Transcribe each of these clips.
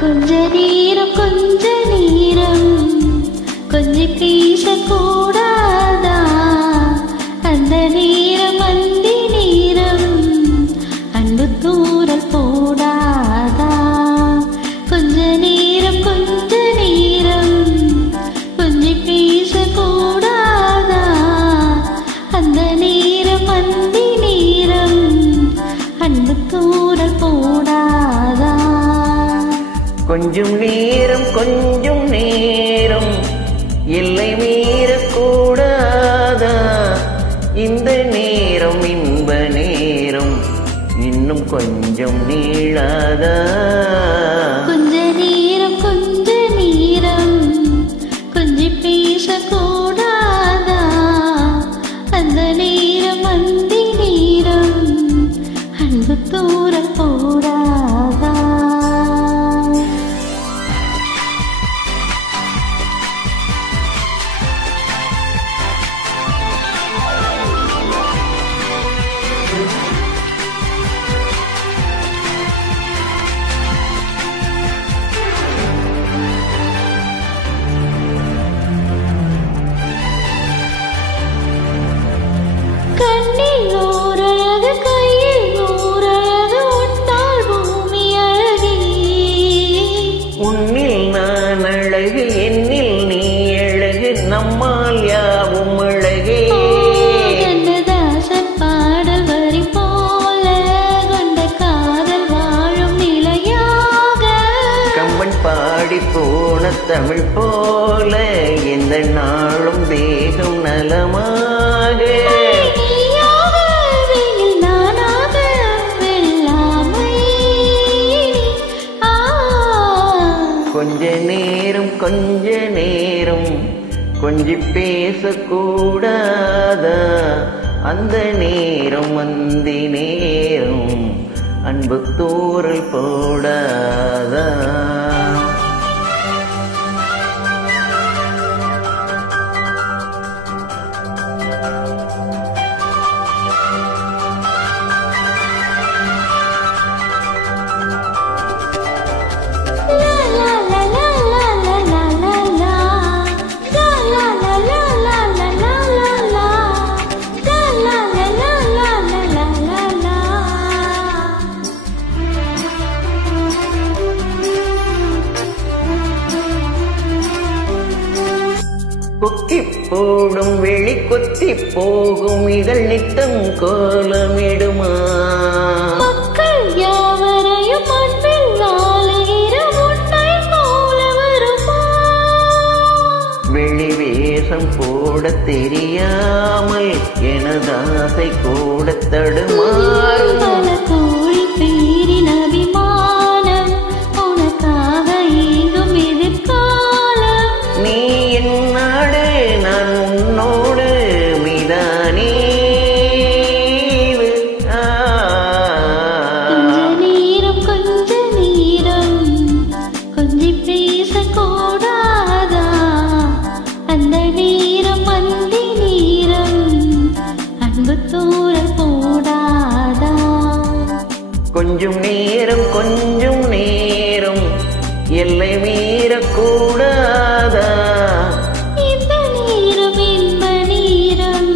கொஞ்ச நேரம் கொஞ்சம் பேசக்கூடாதா? அந்த நேரம் அந்தி நேரம் அன்பு தூரல் போடாதா? கொஞ்ச நேரம் கொஞ்சம் பேசக்கூடாதா? அந்த நேரம் அந்தி நேரம் அன்பு தூரல் போடாதா? கொஞ்சம் நேரம் எல்லை மீறக்கூடாதா? இந்த நேரம் இன்ப நேரம் இன்னும் கொஞ்சம் நீளாதா? கொஞ்ச நேரம் கொஞ்சம் பேசக்கூடாதா? அந்த நேரம் அந்தி நேரம் அன்பு தூரல் போடாதா? கண்ணில் ஓரழகு கையில் ஓரழகு உண்டால் பூமி அழகே. உன்னில் நான் அழகு என்னில் நீ அழகு நம்மால் யாவும் அழகே. கண்ணதாசன் பாடல் வரி போல கொண்ட காதல் வாழும் நிலையாக. கம்பன் பாடி போன தமிழ் போல எந்த நாளும் தேகம் நலமாக. கொஞ்ச நேரம் கொஞ்சம் பேசக்கூடாதா? அந்த நேரம் அந்தி நேரம் அன்பு தூரல் போடாதா? கொக்கி போடும் வெளி கொத்தி போகும் இதழ் நித்தம் கோலமிடுமா? மக்கள் யாவரையும் அன்பில் வாழுகிற உன்னை போல வருமா? வெளி வேஷம் போட தெரியாமல் எனதாசை கூட தடுமாறும். பல தோழி பேரின் அபிமானம் உனக்காக ஏங்கும் எதிர்காலம். நீ என்னோடு நான் உன்னோடு மீதானே. கொஞ்ச நேரம் கொஞ்சம் பேசக்கூடாதா? அந்த நேரம் அந்தி நேரம் அன்பு தூரல் போடாதா? கொஞ்சம் நேரம் எல்லை மீறக்கூடாதா? இந்த நேரம் இன்ப நேரம்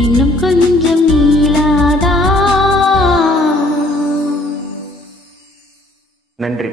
இன்னும் கொஞ்சம் நீளாதா? நன்றி.